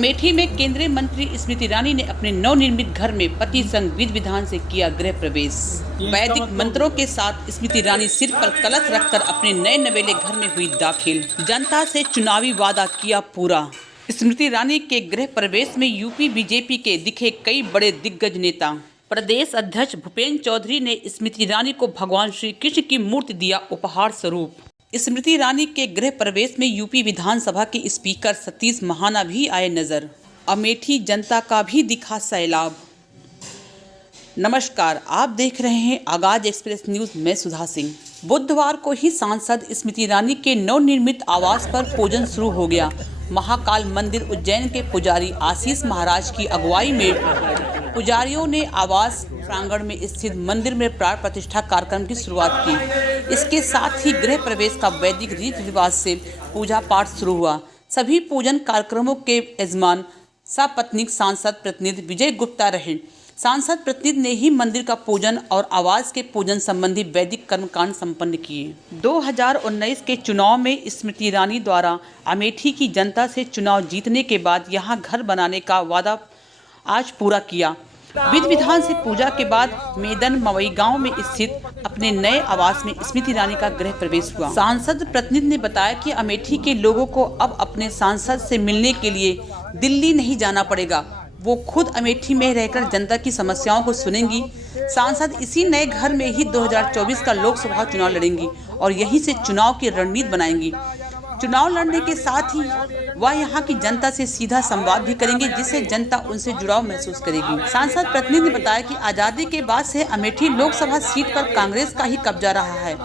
अमेठी में केंद्रीय मंत्री स्मृति ईरानी ने अपने नवनिर्मित घर में पति संग विधि विधान से किया गृह प्रवेश। वैदिक मंत्रों के साथ स्मृति ईरानी सिर पर कलश रखकर अपने नए नवेले घर में हुई दाखिल। जनता से चुनावी वादा किया पूरा। स्मृति ईरानी के गृह प्रवेश में यूपी बीजेपी के दिखे कई बड़े दिग्गज नेता। प्रदेश अध्यक्ष भूपेंद्र चौधरी ने स्मृति ईरानी को भगवान श्री कृष्ण की मूर्ति दिया उपहार स्वरूप। स्मृति ईरानी के गृह प्रवेश में यूपी विधानसभा के स्पीकर सतीश महाना भी आए नजर। अमेठी जनता का भी दिखा सैलाब। नमस्कार, आप देख रहे हैं आगाज एक्सप्रेस न्यूज में सुधा सिंह। बुधवार को ही सांसद स्मृति ईरानी के नवनिर्मित आवास पर पूजन शुरू हो गया। महाकाल मंदिर उज्जैन के पुजारी आशीष महाराज की अगुवाई में पुजारियों ने आवास प्रांगण में स्थित मंदिर में प्राण प्रतिष्ठा कार्यक्रम की शुरुआत की। इसके साथ ही गृह प्रवेश का वैदिक रीति रिवाज से पूजा पाठ शुरू हुआ। सभी पूजन कार्यक्रमों के यजमान सपत्नीक सांसद प्रतिनिधि विजय गुप्ता रहे। सांसद प्रतिनिधि ने ही मंदिर का पूजन और आवास के पूजन संबंधी वैदिक कर्मकांड संपन्न किए। 2019 के चुनाव में स्मृति ईरानी द्वारा अमेठी की जनता से चुनाव जीतने के बाद यहां घर बनाने का वादा आज पूरा किया। विधि विधान से पूजा के बाद मेदन मवई गांव में स्थित अपने नए आवास में स्मृति ईरानी का गृह प्रवेश हुआ। सांसद प्रतिनिधि ने बताया कि अमेठी के लोगों को अब अपने सांसद से मिलने के लिए दिल्ली नहीं जाना पड़ेगा। वो खुद अमेठी में रहकर जनता की समस्याओं को सुनेंगी। सांसद इसी नए घर में ही 2024 का लोकसभा चुनाव लड़ेंगी और यहीं से चुनाव की रणनीति बनाएंगी। चुनाव लड़ने के साथ ही वह यहाँ की जनता से सीधा संवाद भी करेंगे, जिससे जनता उनसे जुड़ाव महसूस करेगी। सांसद प्रतिनिधि ने बताया कि आज़ादी के बाद से अमेठी लोकसभा सीट पर कांग्रेस का ही कब्जा रहा है।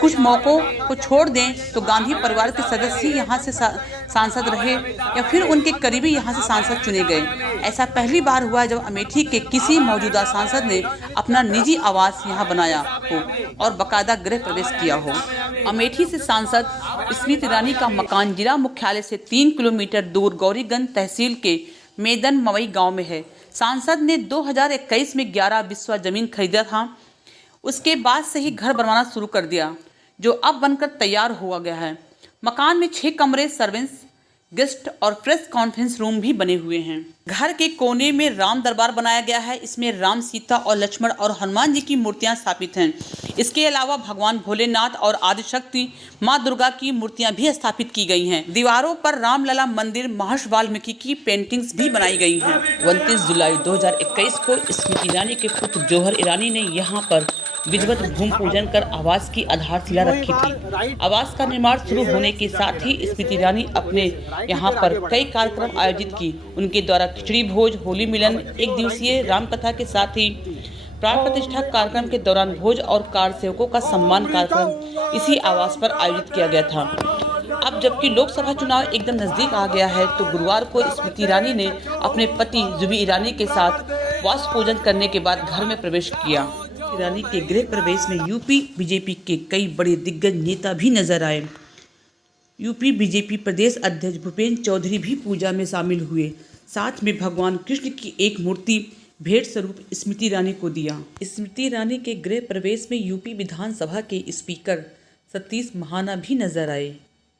कुछ मौकों को छोड़ दें तो गांधी परिवार के सदस्य ही यहाँ से सांसद रहे या फिर उनके करीबी यहाँ से सांसद चुने गए। ऐसा पहली बार हुआ जब अमेठी के किसी मौजूदा सांसद ने अपना निजी आवास यहाँ बनाया हो और बाकायदा गृह प्रवेश किया हो। अमेठी से सांसद स्मृति ईरानी का मकान जिला मुख्यालय से 3 किलोमीटर दूर गौरीगंज तहसील के मेदन मवई गांव में है। सांसद ने 2021 में 11 बिस्वा जमीन खरीदा था। उसके बाद से ही घर बनवाना शुरू कर दिया, जो अब बनकर तैयार हुआ गया है। मकान में 6 कमरे, सर्वेंट्स, गेस्ट और प्रेस कॉन्फ्रेंस रूम भी बने हुए हैं। घर के कोने में राम दरबार बनाया गया है। इसमें राम, सीता और लक्ष्मण और हनुमान जी की मूर्तियां स्थापित हैं। इसके अलावा भगवान भोलेनाथ और आदिशक्ति माँ दुर्गा की मूर्तियां भी स्थापित की गई हैं। दीवारों पर रामलला मंदिर, महर्षि वाल्मीकि की पेंटिंग्स भी बनाई गई हैं। 29 जुलाई 2021 को स्मृति ईरानी के पुत्र जौहर ईरानी ने यहाँ पर विधिवत भूमि पूजन कर आवास की आधारशिला रखी थी। आवास का निर्माण शुरू होने के साथ ही स्मृति ईरानी अपने यहाँ पर कई कार्यक्रम आयोजित की। उनके द्वारा खिचड़ी भोज, होली मिलन, एक दिवसीय रामकथा के साथ ही प्राण प्रतिष्ठा कार्यक्रम के दौरान भोज और कार सेवकों का सम्मान कार्यक्रम इसी आवास पर आयोजित किया गया था। अब जबकि लोकसभा चुनाव एकदम नजदीक आ गया है, तो गुरुवार को स्मृति ईरानी ने अपने पति जुबी ईरानी के साथ वास पूजन करने के बाद घर में प्रवेश किया। ईरानी के गृह प्रवेश में यूपी बीजेपी के कई बड़े दिग्गज नेता भी नजर आए। यूपी बीजेपी प्रदेश अध्यक्ष भूपेंद्र चौधरी भी पूजा में शामिल हुए। साथ में भगवान कृष्ण की एक मूर्ति भेंट स्वरूप स्मृति ईरानी को दिया। स्मृति ईरानी के गृह प्रवेश में यूपी विधानसभा के स्पीकर सतीश महाना भी नजर आए।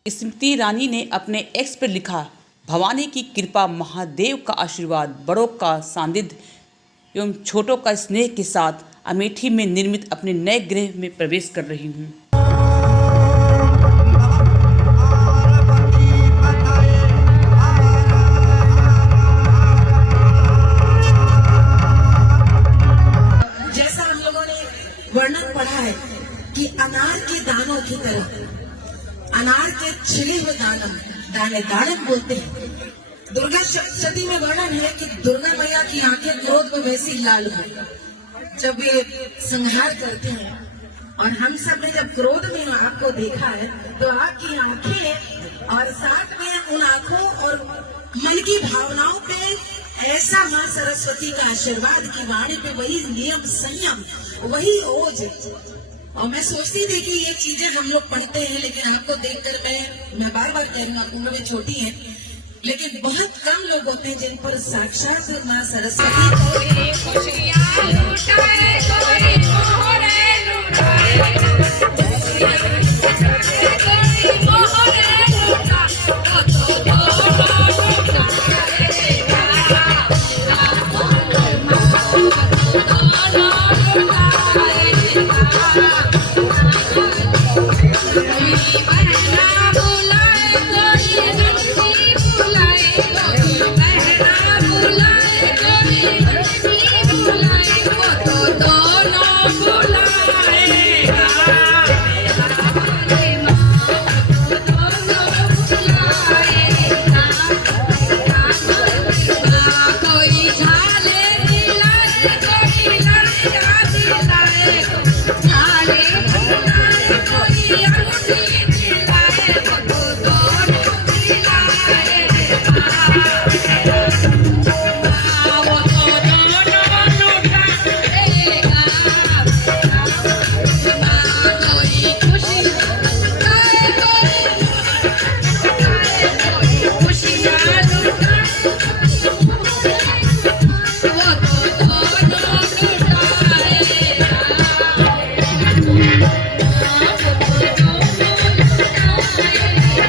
स्मृति ईरानी ने अपने एक्स पर लिखा, भवानी की कृपा, महादेव का आशीर्वाद, बड़ों का सानिध्य एवं छोटों का स्नेह के साथ अमेठी में निर्मित अपने नए गृह में प्रवेश कर रही हूँ। जैसा हम लोगों ने वर्णन पढ़ा है कि अनार के दानों की तरह, अनार के छिले हुए दाने दानव बोलते हैं। दुर्गा सप्तशती में वर्णन है कि दुर्गा मैया की आंखें क्रोध में वैसी लाल हो जब वे संहार करते हैं। और हम सब ने जब क्रोध में आपको देखा है, तो आपकी आंखें और साथ में उन आंखों और मन की भावनाओं पे ऐसा माँ सरस्वती का आशीर्वाद की वाणी पे वही नियम, संयम, वही ओज। और मैं सोचती थी कि ये चीजें हम लोग पढ़ते हैं, लेकिन आपको देखकर मैं बार बार कह रही हूँ, उम्र में छोटी है, लेकिन बहुत कम लोग होते हैं जिन पर साक्षात माँ सरस्वती